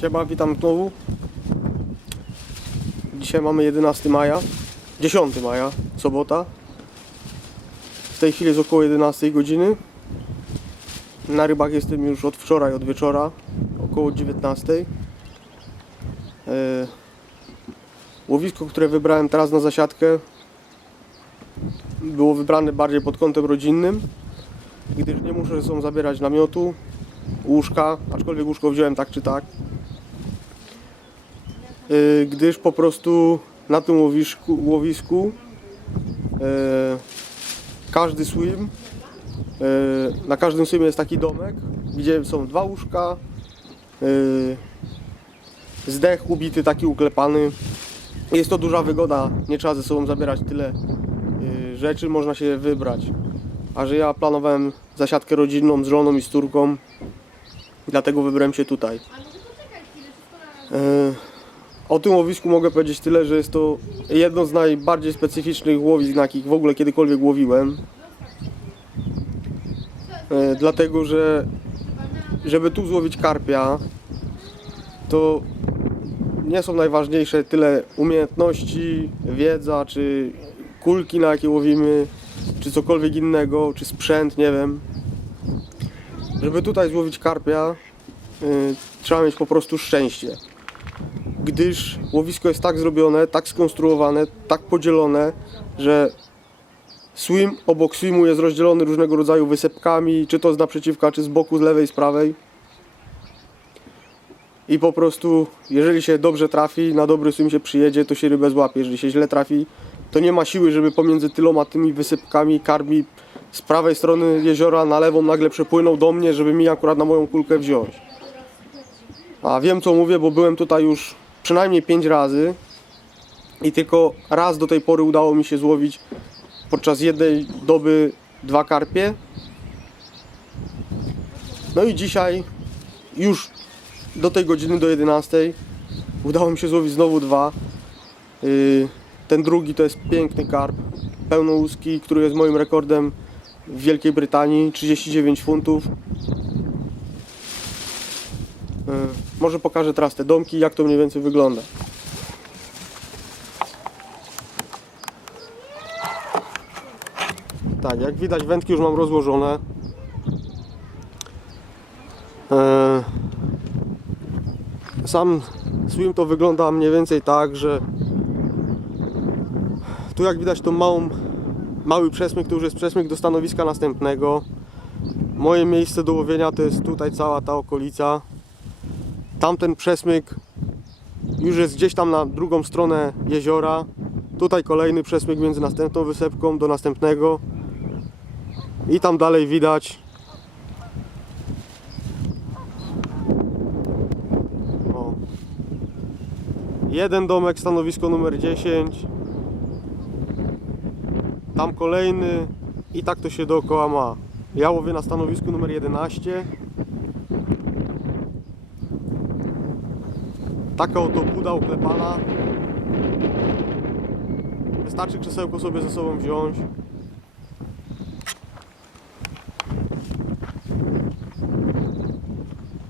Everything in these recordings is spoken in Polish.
Siema, witam znowu. Dzisiaj mamy 11 maja, 10 maja, sobota. W tej chwili jest około 11 godziny. Na rybach jestem już od wczoraj, od wieczora, około 19. E, Łowisko, które wybrałem teraz na zasiadkę, było wybrane bardziej pod kątem rodzinnym, gdyż nie muszę ze sobą zabierać namiotu, łóżka, aczkolwiek łóżko wziąłem tak czy tak. Yy, gdyż po prostu na tym łowisku, łowisku yy, każdy swim, yy, na każdym swimie jest taki domek, gdzie są dwa łóżka, zdech ubity, taki uklepany. Jest to duża wygoda, nie trzeba ze sobą zabierać tyle rzeczy, można się wybrać. A że ja planowałem zasiadkę rodzinną z żoną i z córką, dlatego wybrałem się tutaj. E, O tym łowisku mogę powiedzieć tyle, że jest to jedno z najbardziej specyficznych łowisk, jakich w ogóle kiedykolwiek łowiłem. E, Dlatego, że żeby tu złowić karpia, to nie są najważniejsze tyle umiejętności, wiedza, czy kulki, na jakie łowimy, czy cokolwiek innego, czy sprzęt, nie wiem. Żeby tutaj złowić karpia, y, trzeba mieć po prostu szczęście. Gdyż łowisko jest tak zrobione, tak skonstruowane, tak podzielone, że swim obok swimu jest rozdzielony różnego rodzaju wysepkami, czy to z naprzeciwka, czy z boku, z lewej, z prawej. I po prostu, jeżeli się dobrze trafi, na dobry swim się przyjedzie, to się rybę złapie. Jeżeli się źle trafi, to nie ma siły, żeby pomiędzy tyloma tymi wysypkami karmi z prawej strony jeziora na lewą nagle przepłynął do mnie, żeby mi akurat na moją kulkę wziąć. A wiem co mówię, bo byłem tutaj już przynajmniej 5 razy i tylko raz do tej pory udało mi się złowić podczas jednej doby dwa karpie. No i dzisiaj już do tej godziny, do 11 udało mi się złowić znowu dwa. Yy, Ten drugi to jest piękny karp, pełnołuski, który jest moim rekordem w Wielkiej Brytanii, 39 funtów. Może pokażę teraz te domki, jak to mniej więcej wygląda. Tak, jak widać wędki już mam rozłożone. Yy, Sam swim to wygląda mniej więcej tak, że tu jak widać tą małą, mały przesmyk to już jest przesmyk do stanowiska następnego. Moje miejsce do łowienia to jest tutaj cała ta okolica. Tamten przesmyk już jest gdzieś tam na drugą stronę jeziora. Tutaj kolejny przesmyk między następną wysepką do następnego. I tam dalej widać o. Jeden domek, stanowisko numer 10 tam kolejny i tak to się dookoła ma. Ja łowię na stanowisku numer 11. Taka oto buda uklepana. Wystarczy krzesełko sobie ze sobą wziąć.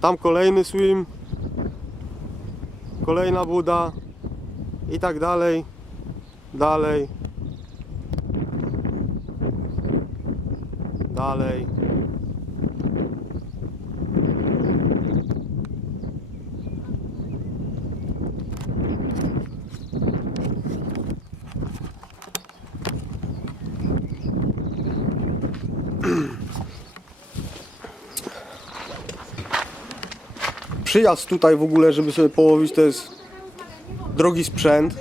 Tam kolejny swim. Kolejna buda. I tak dalej. Dalej. dalej. Przyjazd tutaj w ogóle, żeby sobie połowić, to jest drogi sprzęt.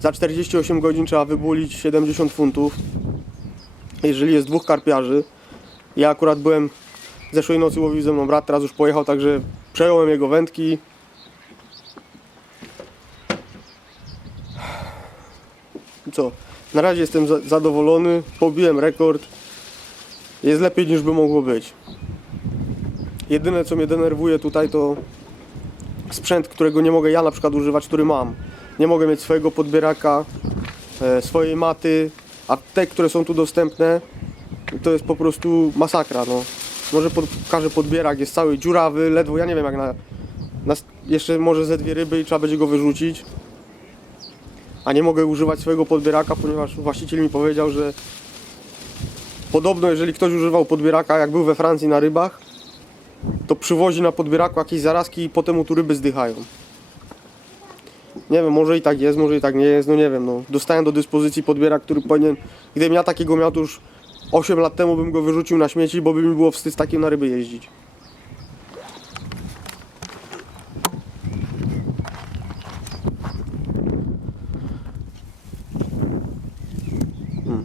Za 48 godzin trzeba wybulić 70 funtów jeżeli jest dwóch karpiarzy. Ja akurat byłem zeszłej nocy łowił ze mną brat, teraz już pojechał, także przejąłem jego wędki. Co? Na razie jestem za- zadowolony, pobiłem rekord. Jest lepiej niż by mogło być. Jedyne co mnie denerwuje tutaj to sprzęt, którego nie mogę ja na przykład używać, który mam. Nie mogę mieć swojego podbieraka, e, swojej maty, a te, które są tu dostępne, to jest po prostu masakra, no. Może każe podbierak jest cały dziurawy, ledwo, ja nie wiem jak na, na... Jeszcze może ze dwie ryby i trzeba będzie go wyrzucić. A nie mogę używać swojego podbieraka, ponieważ właściciel mi powiedział, że podobno jeżeli ktoś używał podbieraka, jak był we Francji na rybach, to przywozi na podbieraku jakieś zarazki i potem mu tu ryby zdychają. Nie wiem, może i tak jest, może i tak nie jest, no nie wiem, no. Dostałem do dyspozycji podbierak, który powinien, gdybym ja takiego miał, to już 8 lat temu bym go wyrzucił na śmieci, bo by mi było wstyd z takim na ryby jeździć. Hmm.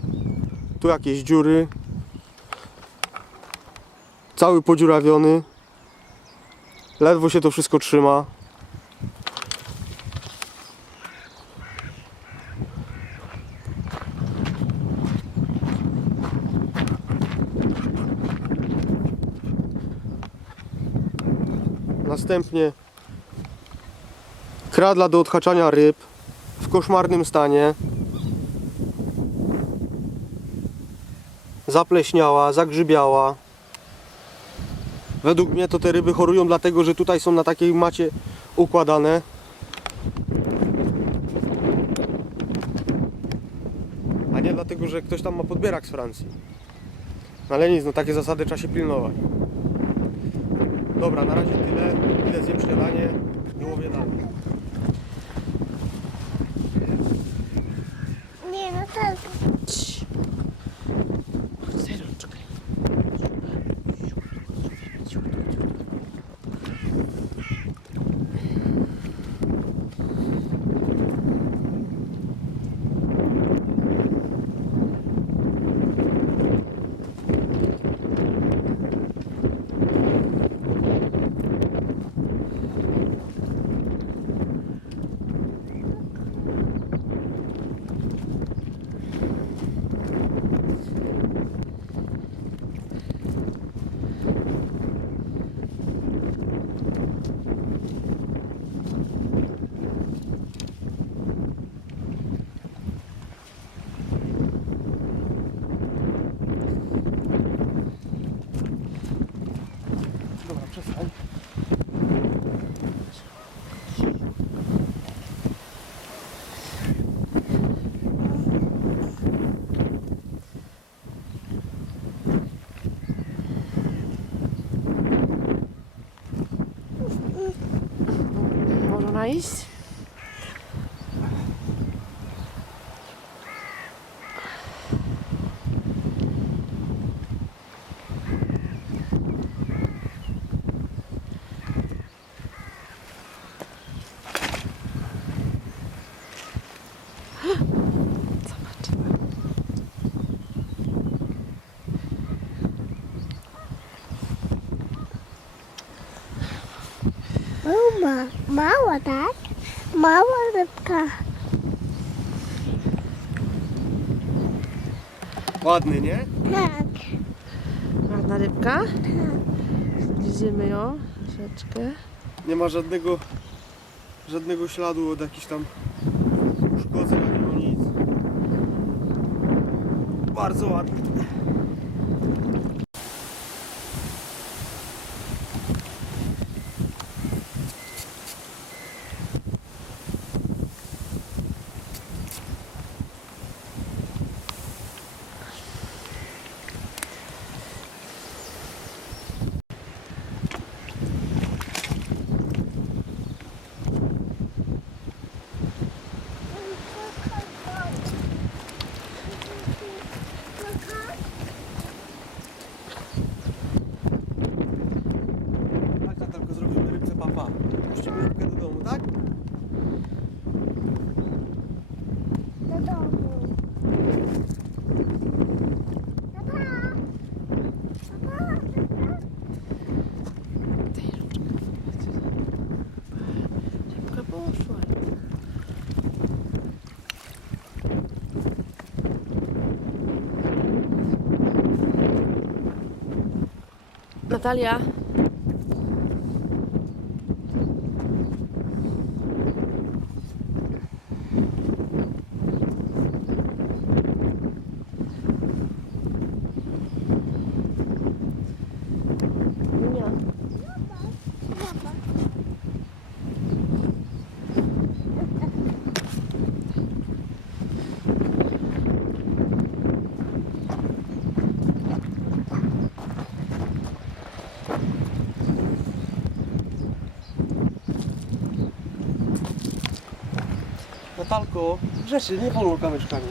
Tu jakieś dziury. Cały podziurawiony. Ledwo się to wszystko trzyma. Następnie kradla do odhaczania ryb w koszmarnym stanie. Zapleśniała, zagrzybiała. Według mnie to te ryby chorują dlatego, że tutaj są na takiej macie układane. A nie dlatego, że ktoś tam ma podbierak z Francji. No ale nic, no takie zasady trzeba się pilnować. Dobra, na razie tyle. Idę zjem śniadanie i łowię dalej. Nie, no tak. Można mała, tak? Mała rybka. Ładny, nie? Tak. Ładna rybka. Zbliżymy ją troszeczkę. Nie ma żadnego żadnego śladu od jakichś tam uszkodzeń ani nic. Bardzo ładny. Natalia. Natalko, rzeczy, nie wolno kamyczkami.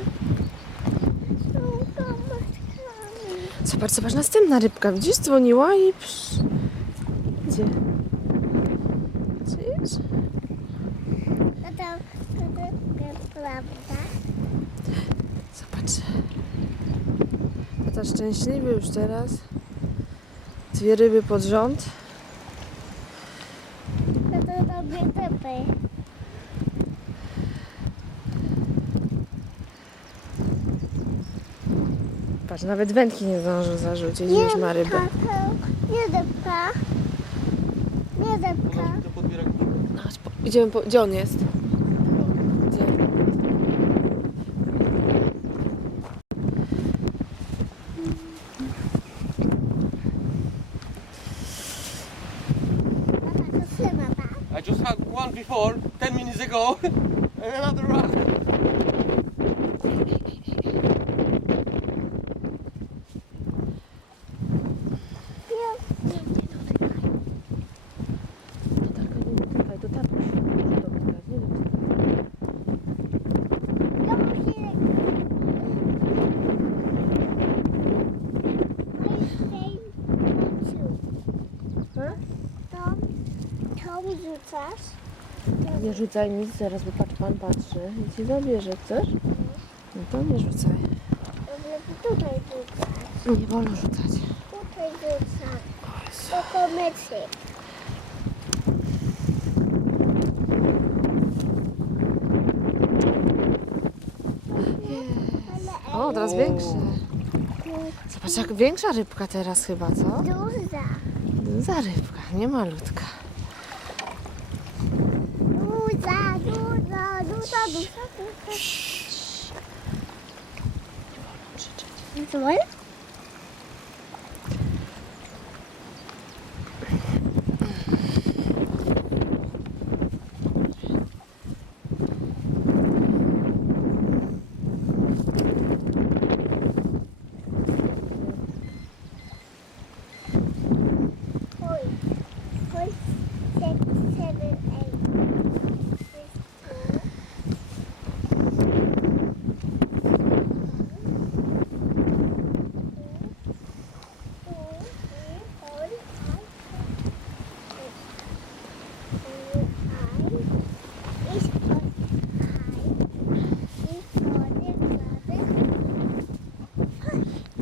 Zobacz, zobacz, następna rybka. Widzisz, dzwoniła i... Psz. Gdzie? Widzisz? No to prawda? Zobacz. Tata szczęśliwy już teraz. Dwie ryby pod rząd. No to robię ryby. Patrz, nawet wędki nie zdążył zarzucić, już ma rybę. nie depka. Nie podbierak. No, chodź, po- Idziemy po... Gdzie on jest? Gdzie? I just had one before, 10 minutes ago, and another one. Nie. Natalka, nie dotykaj, to tata musi dotykać, nie dotykaj. To musi... E? To, to rzucasz? Nie rzucaj nic, zaraz bo patrz, pan patrzy i ci zabierze, chcesz? No to nie rzucaj. Tutaj rzucasz. Nie wolno rzucać. Tutaj Jezu. To komety. O, teraz większe. Zobacz, jak większa rybka teraz chyba, co? Duża. Za rybka, nie malutka. Duża, duża, duża, duża, duża. Krzyczeć. Co? Oj, oj, six, seven, eight.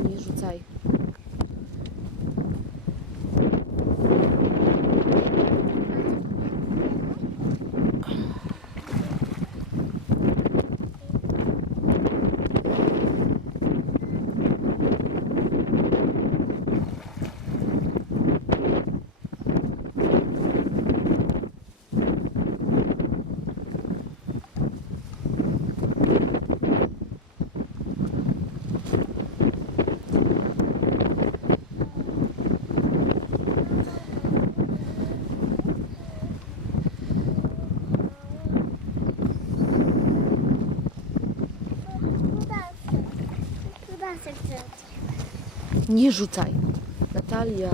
Nie rzucaj. Nie rzucaj. Natalia.